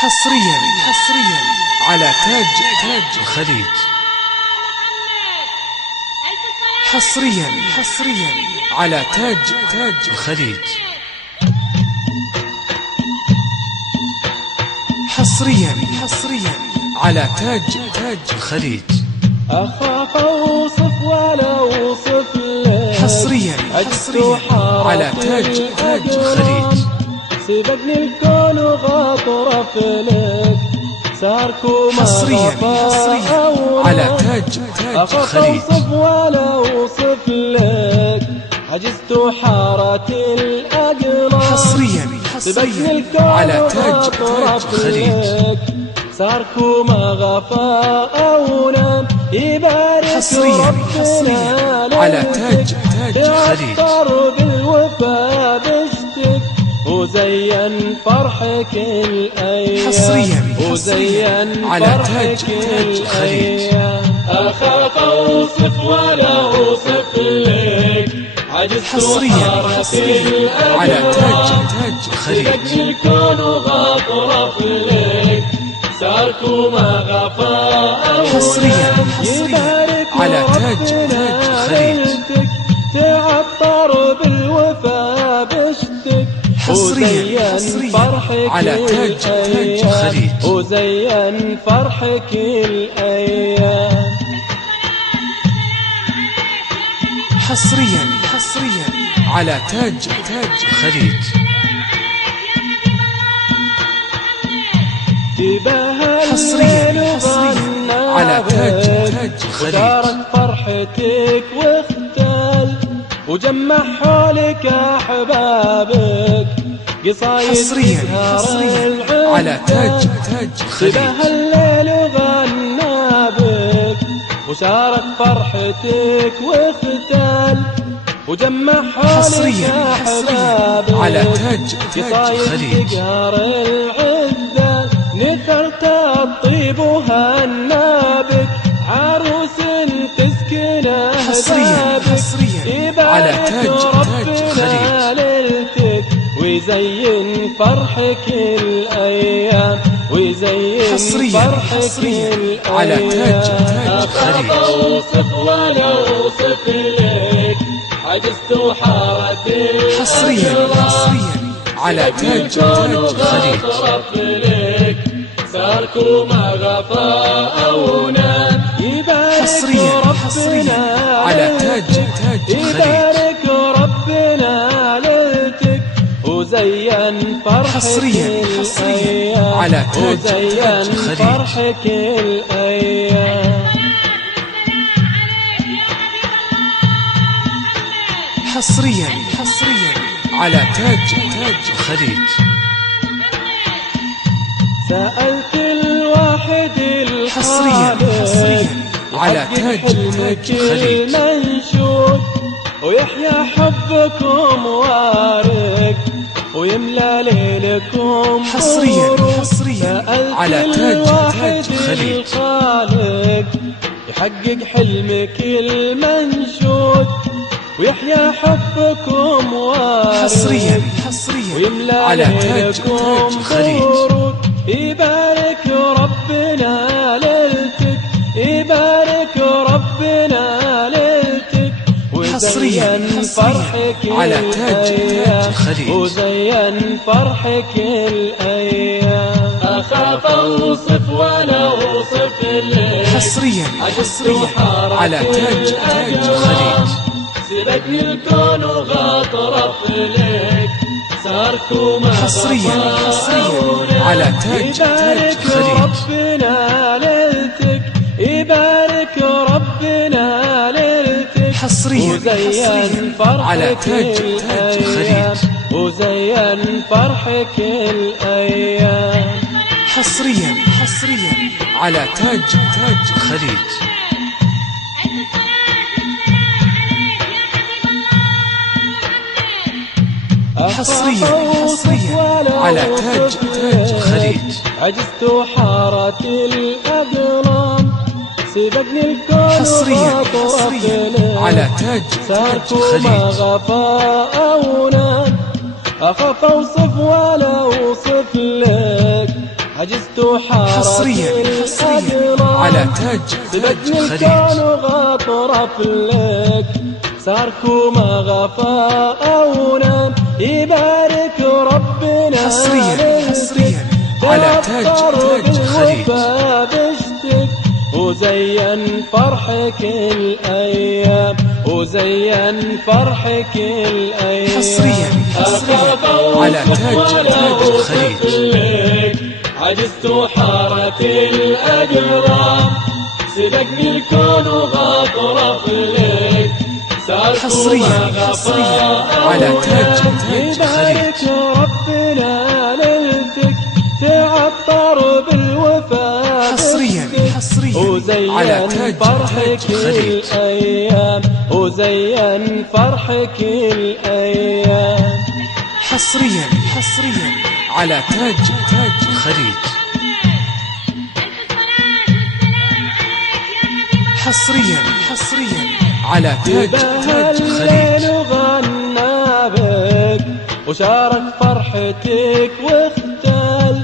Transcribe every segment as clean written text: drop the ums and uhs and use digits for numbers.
حصريا على تاج الخليج. حصريا على تاج الخليج. حصريا على تاج الخليج. أخاف أوصف ولا أوصف لك. حصريا على تاج الخليج. سبقني الكون وغاطرف لك ساركو ما حصريا على تاج الخليج. أوصف ولا أوصف لك عجزت وحارت الأقلام. حصريا على تاج الخليج. ساركو ما غفى أو نام يبارك حصريا على تاج الخليج. يعطر بالوفا بشتك وزين فرحك الأيام. حصريا وزين على تاج الخليج. أخاف أوصف ولا أوصف لك عجزت حصريا على تاج الخليج. الكون وغاطرف لك ساركو ما غفى. حصريا على تاج الخليج. تعطر بالوفا بشتك حصريا على تاج الخليج. وزين فرحك الأيام. حصريا على تاج الخليج. حصريا على تاج الخليج. ودارك فرحتك واختل وجمع حولك أحبابك قصايد حصريا على تاج الخليج. الليل غنى بك وشارك فرحتك واختل وجمع حولك حصريا على تاج الخليج. نثرت الطيب وهنابك عروس تسكن حصريا على تاج الخليج. ليلتك ويزين فرحك الأيام. ويزين فرحك الأيام. على تاج الخليج. أوصف ولا أوصف لك عجزت وحارت حصريا على تاج الخليج. ساركو ما غفى أو نام حصريا على تاج الخليج. يبارك ربنا ليلتك وزين فرحك حصريا على تاج الخليج. فرحك الأيام. حصريا على تاج الخليج. سألت الواحد حصريا على تاج الخليج. المنشود ويحيى حبكم وارك ويملى ليلكم. حصريا على تاج الخليج. الخالق يحقق حلمك المنشود ويحيى حبكم وارك. حصريا ويملى على تاج الخليج. يبارك ربنا ليلتك. يبارك ربنا ليلتك. حصريا فرحك على تاج الخليج. وزين فرحك الأيام. أخاف أوصف ولا أوصف لك. حصريا على تاج الخليج. سبقني الكون وغاطرف لك ساركو ما حصريا على تاج الخليج. ربنا ليلتك. يبارك ربنا ليلتك. حصريا على تاج الخليج. وزين فرحك الأيام. حصريا على تاج الخليج. حصريا على تاج الخليج. عجزت وحارت الأقلام سبقني الكون. حصريا على تاج الخليج. ما غفى أو نام أخاف أوصف ولا أوصف لك عجزت حصريا على تاج سبقني خليج. الكون وغطرف لك صاركم غفا أو نام يبارك ربنا حصريا على تاج خليج. بشتك وزين فرحك الأيام وزين فرحك الأيام حصريا على تاج خليج. عجزت حارت الأجرام سبقني الكون وغطرف لك حصريا على تاج خليج. ربنا ليلتك تعطر بالوفاء حصريا على وزين تاج فرحك خليج. الأيام وزين فرحك الأيام حصريا على تاج خليج. حصريا على تاج خليج. وغنى بك وشارك فرحتك واختال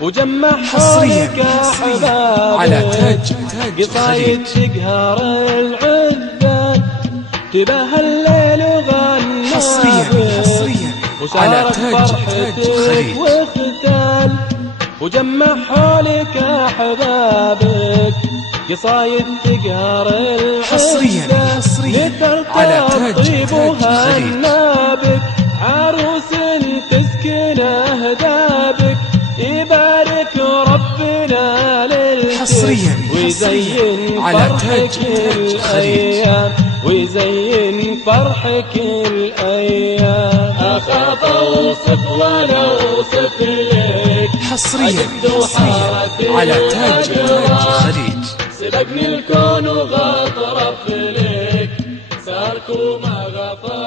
وجمع حولك أحبابك على تاج قصايد تقهر العذال تباهى الليل وغنى حصريا على وشارك تاج فرحتك واختال وجمع حولك أحبابك قصايد تقهر العذال حصريا على تاج وهنابك عروس تسكن أهدابك يبارك ربنا ليلتك ويزين على فرحك تاج الأيام ويزين فرحك الأيام أخاف أوصف ولا أوصف لك حصريا على تاج خليج. سبقني الكون وغطرف لك صاركم غفا